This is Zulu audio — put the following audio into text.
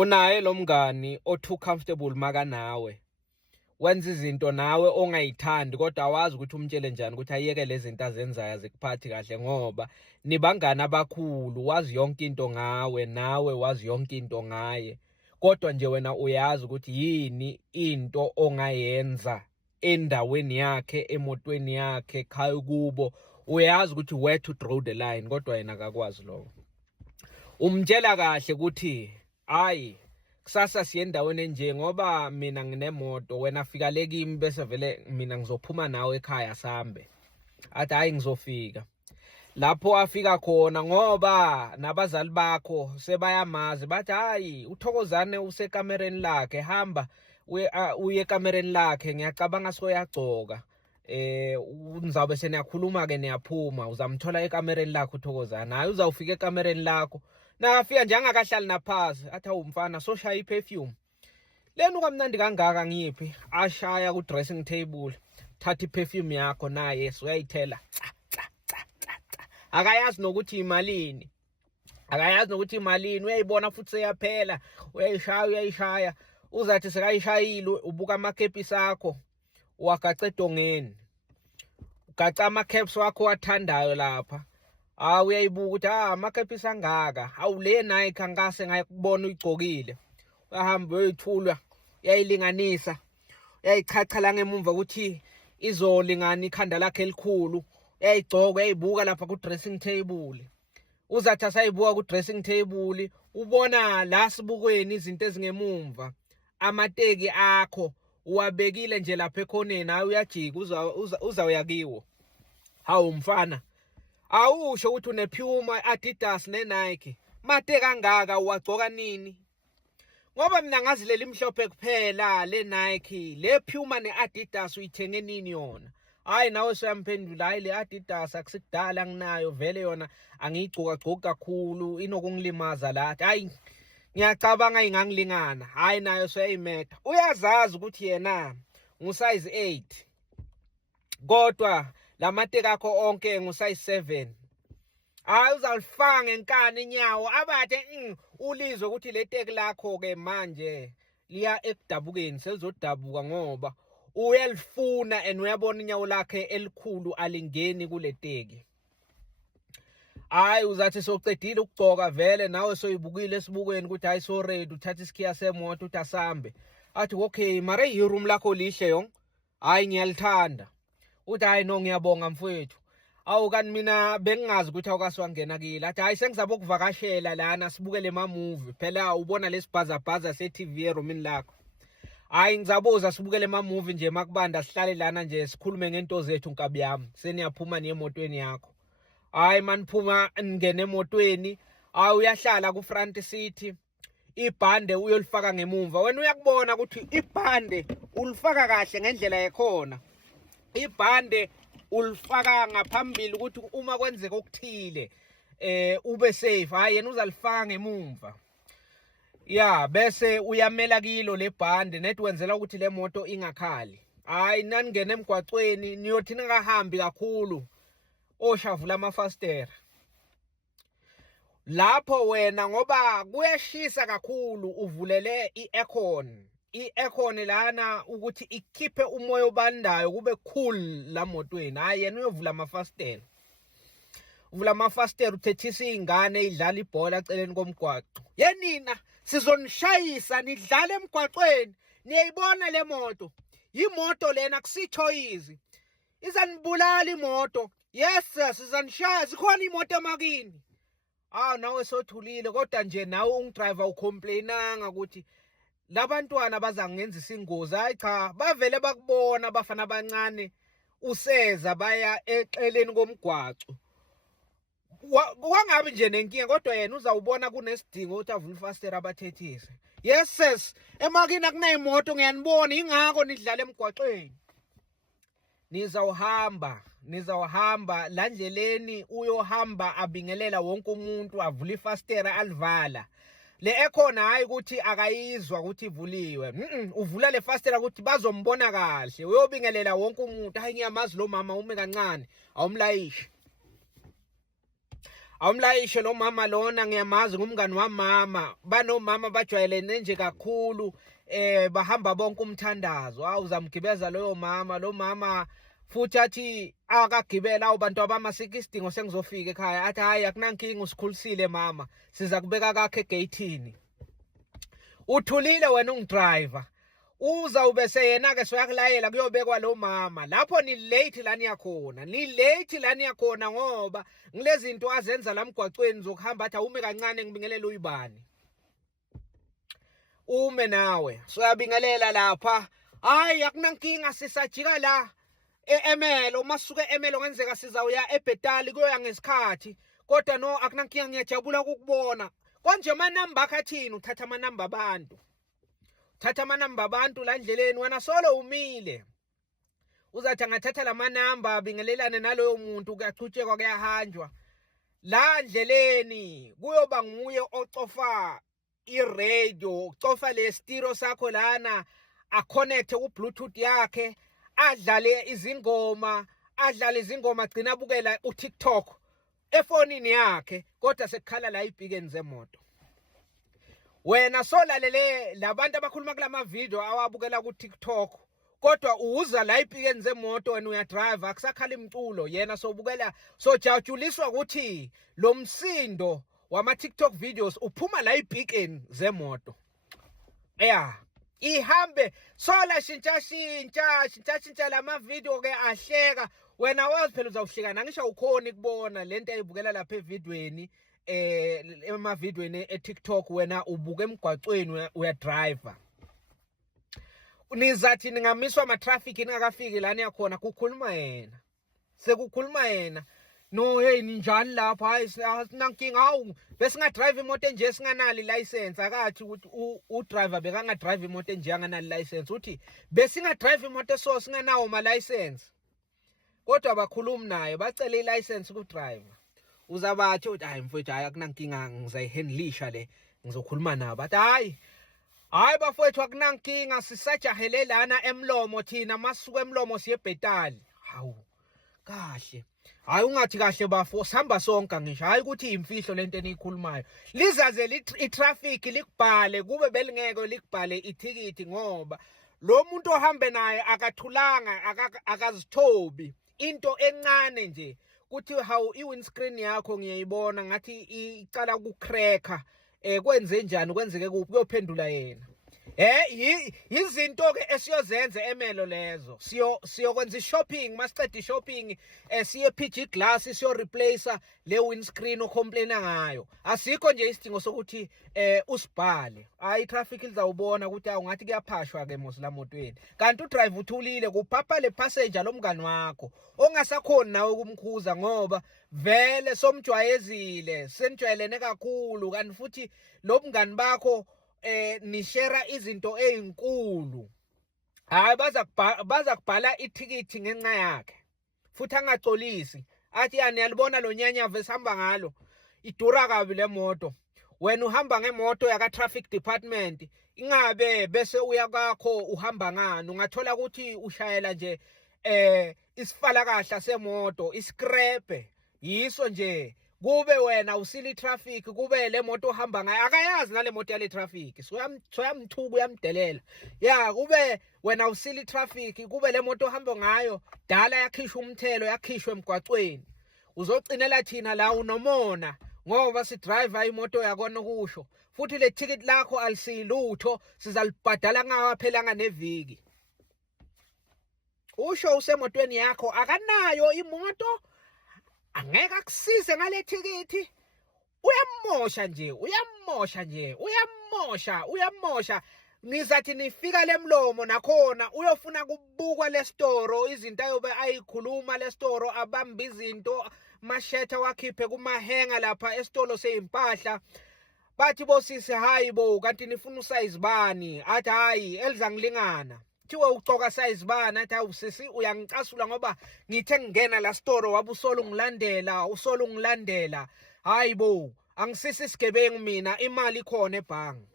Unaye lo mngani otoo comfortable maka nawe. Wenza izinto nawe ongayithandi kodwa awazi ukuthi umtshele njani ukuthi ayeke lezi zinto azenzayo zikuphathi kahle ngoba nibangani abakhulu, wazi yonke into ngawe nawe wazi yonke into ngaye. Kodwa nje wena uyazi ukuthi yini into ongayenza endaweni yakhe, emotweni yakhe, ekhaya kubo. Uyazi ukuthi where to draw the line kodwa yena akakwazi lokho. Umtshela kahle ukuthi hayi kusasa siye endaweni enje ngoba mina nginemoto, wena fika le kimi bese vele mina ngizophuma nawe ekhaya sambe. Athi hayi ngizofika. Lapho afika khona ngoba nabazali bakho sebayamazi bathi hayi uThokozane usekamereni lakhe, hamba uye ekamereni lakhe, ngiyacabanga soyagcoka. Ngizabe seniyakhuluma ke niyaphuma, uzamthola ekamereni lakho uThokozane. Hayi uzawufika ekamereni lakho. Nafika nje angakahlali naphansi, athi awumfana soshaya iperfume. Lena ukamnandi kangaka ngiphi? Ashaya ku dressing table, thatha iperfume yakho naye uyayithela. Akayazi nokuthi imalini. Akayazi nokuthi imalini, uyayibona futhi seyaphela, uyayishaya. Uzathi sekayishayile ubuka amakepisi akho, wagaca edongeni. Ugaca amacaps wakho wathandayo lapha. Uyayibuka ukuthi amakepisi angaka, le Nike angase ngayikubona uyigcokile. Uyahamba uyoyithula, uyayilinganisa, uyayichacha la ngemuva ukuthi izolingana ikhanda lakhe elikhulu. Uyayigcoka, uyayibuka lapha ku dressing table. Uzathi asayibuka ku dressing table, ubona la sibukweni izinto ezingemumva. Amateki akho uwabekile nje lapha ekhoneni, hayi uyajika uzawuya kiwo. Hawu mfana, awusho ukuthi unePuma, Adidas neNike. Mate kangaka uwagcoka nini? Ngoba mina ngazi leli mhlophe kuphela le Nike, le Puma neAdidas uyithenge nini yona? Hayi nawe soyamphendula, hayi le Adidas akusikudala nginayo vele yona angiyigcoka kakhulu inokungilimaza lathi. Hayi ngiyacabanga ingangilingana. Hayi nayo soyayimeta. Uyazazi ukuthi yena ngusize 8. Kodwa lamateki akho onke ngusize 7. Hayi uzalifanga ngenkani inyawo abathe ulizwe ukuthi le teki lakho ke manje liya ekudabukeni, selizodabuka ngoba uyalifuna and uyabona inyawo lakhe elikhulu alingeni kule teki. Hayi uzathi soqedile ukugcoka vele nawe soyibukile esibukweni ukuthi hayi so ready, uthatha isikhiya semoto uthi asambe. Athi okay mare iroom lakho lihle yong. Hayi ngiyalithanda. Uthi hayi no ngiyabonga mfowethu. Awu kanti mina bengingazi ukuthi awukaswangena kile. Athi hayi sengizabe ukuvakashela lana sibukele ama movie. Phela ubona lesibhazabhaza se-TV eromini lakho. Hayi ngizabuza sibukele ama movie nje makubanda sihlale lana nje sikhulume ngento zethu nkabi yami. Seniyaphuma niye emotweni yakho. Hayi maniphuma ngene emotweni, uyahlala ku front seat. Ibhande uyolifaka ngemuva. Wena uyakubona ukuthi ibhande ulifaka kahle ngendlela yekhona. Ibhande ulifaka ngaphambili ukuthi uma kwenzeka okuthile ube safe. Hayi yena uzalifaka ngemuva. Ya bese uyamela kilo le bhande nethi wenzela ukuthi le moto ingakhali. Hayi naningena emgwaqweni niyothi ningahambi kakhulu oshavula amafastera. Lapho wena ngoba kuyashisa kakhulu uvulele i-aircon. I-aircon lana ukuthi ikhiphe umoya obandayo kube cool la motweni. Hayi yena uyovula amafastera. Uvula amafastera uthethisa izingane idlala ibhola eceleni komgwaqo. Yenina sizonishayisa nidlala emgwaqweni. Niyayibona le moto. Imoto lena kusichoizi. Izanibulala imoto. Yes sir, sizanishaya zikhona imoto emakini. Nawe sothulile kodwa nje nawe ungidriver ucomplainanga ukuthi labantwana bazangenzisa ingozi. Hayi cha, bavele bakubona abafana abancane useza baya eceleni komgwaco. Wangabi nje nenkinga kodwa yena uzawubona kunesidingo ukuthi avule ifastera abathethise. Yes sis, emakini akunayimoto ngiyanibona ingakho nidlala emgwaqweni. Nizawuhamba la ndleleni uyohamba abingelela wonke umuntu avule ifastera alivala. Le ekhona hayi ukuthi akayizwa ukuthi ivuliwe. Uvula le fastera ukuthi bazombona kahle. Uyobingelela wonke umuntu. Hayi ngiyamazi lo mama ume kancane awumlayishi. awumlayishe lo mama lona ngiyamazi ngumngani wamama banomama bajwayelene nje kakhulu bahamba bonke umthandazo awuzamgibeza lo mama futhi athi akagibela abantu abama-6 isidingo sengizofika ekhaya athi hayi akunankinga usikhulisile mama siza kubeka kakhe egeyithini uthulile wena ungidriver uzawube seyena-ke soyakulayela kuyobekwa lo mama lapho ni-late la niyakhona ngoba ngilezi zinto azenza la mgwacweni zokuhamba athi awume kancane ngibingelele uyibani ume nawe soyabingelela lapha hayi akunankinga sisajika la e-Emelo masuke e-Emelo ngenzeka sizawuya eBhetali kuyoya ngesikhathi kodwa no akunankinga ngiyajabula ukukubona konje amanamba akho athini uthatha amanamba abantu la ndleleni wena solo umile uzathi angathatha la manamba abingelelane naloyo muntu kuyachutshekwa kuyahanjwa la ndleleni kuyoba nguye ocofa i-radio ucofa le stereo sakho lana aconnecte ku-bluetooth yakhe adlale izingoma gcina bukela uTikTok efonini yakhe kodwa sekukhala la ibhikeni zemoto wena solalele labantu abakhuluma kulama video awabukela ku-TikTok kodwa uza la ibhikeni zemoto wena uyadrive akusakhala imculo yena sobukela sojajuliswa ukuthi lo msindo wama-TikTok videos uphuma la ibhikeni zemoto ihambe sola shintsha lama video ke ahleka wena wazi phela uzawuhlekana ngisho ukhona ukubona lento ayibukela lapha evidweni emavidweni eTikTok wena ubuka emgwacweni uyadriver nizathi ningamiswa ama-traffic ningakafiki la niyakhona sekukhuluma yena no hey ninjani lapha hayi nankinga hawu besingadrive imoto enje singanali license akathi ukuthi udriver bekangadrive imoto enje anganali license uthi besingadrive imoto so singanawo ma license kodwa bakhuluma naye bacela i-license ku-driver uzabathi uthi hayi mfowethu hayi akunankinga ngizayihandlisha le ngizokhuluma nabo athi hayi bafowethu akunankinga sisajahele lana emlomo thina masuka emlomo siye eBhetali hawu kahle hayi ungathi kahle bafo sihamba sonke ngisho hayi ukuthi imfihlo lento eniyikhulumayo lizaze i-traffic likubhale kube belingeke likubhale ithikithi ngoba lo muntu ohambe naye akathulanga akazithobi into encane nje kuthi hawu i-windscreen yakho ngiyayibona ngathi icala ukucracker kwenze njani kwenzeke kuphi kuyophendula yena izinto ke esiyozenza eMelo lezo siyokwenza i-shopping masiceda i-shopping siye PG Glass siyo replace le windscreen ocomplaina ngayo asikho nje isidingo sokuthi usibhale hayi traffic lizawubona ukuthi awungathi kuyaphashwa ke mosla motweni kanti udrive uthulile kuphapha le passenger lomngani wakho ongasakhoni nawe kumkhuza ngoba vele somjwayezile senijwayelene kakhulu kanti futhi lo mngani bakho nishera izinto ezinkulu hayi baza kubhala ithikithi ngenxa yakhe futhi angacolisi athi yaniyalibona lo nyanyava esihamba ngalo idura kabi le moto wena uhamba ngemoto yaka traffic department ingabe bese uyakakho uhamba ngani ungathola ukuthi ushayela nje isifalakahla semoto iskrepe yiso nje kube wena usile traffic kube le moto ohamba ngayo akayazi nale moto yale traffic soyamthuka uyamdelela kube wena usile traffic kube le moto ohamba ngayo dala yakhishwa umthelo yakhishwa emgwacweni uzocinela thina la unomona ngoba si driver imoto yakona kusho futhi le ticket lakho alisilutho sizalibhadala ngawaphelanga neviki usho usemotweni yakho akanayo imoto angeke akusize ngale thikithi uyamosha nizathi nifika lemlomo nakhona uyofuna kubukwa le store izinto ayobe ayikhuluma le store abamba izinto mashetha wakhiphe kumahenga lapha esitolo sezimpahla bathi bosisi hayi bo kanti nifuna usize bani athi hayi elizangilingana thiwe ucoka size bani athi awusisi uyangicasula ngoba ngithe ngingena la store wabe usolo ungilandela hayi bo angisisi isigebengu mina imali khona ebhangi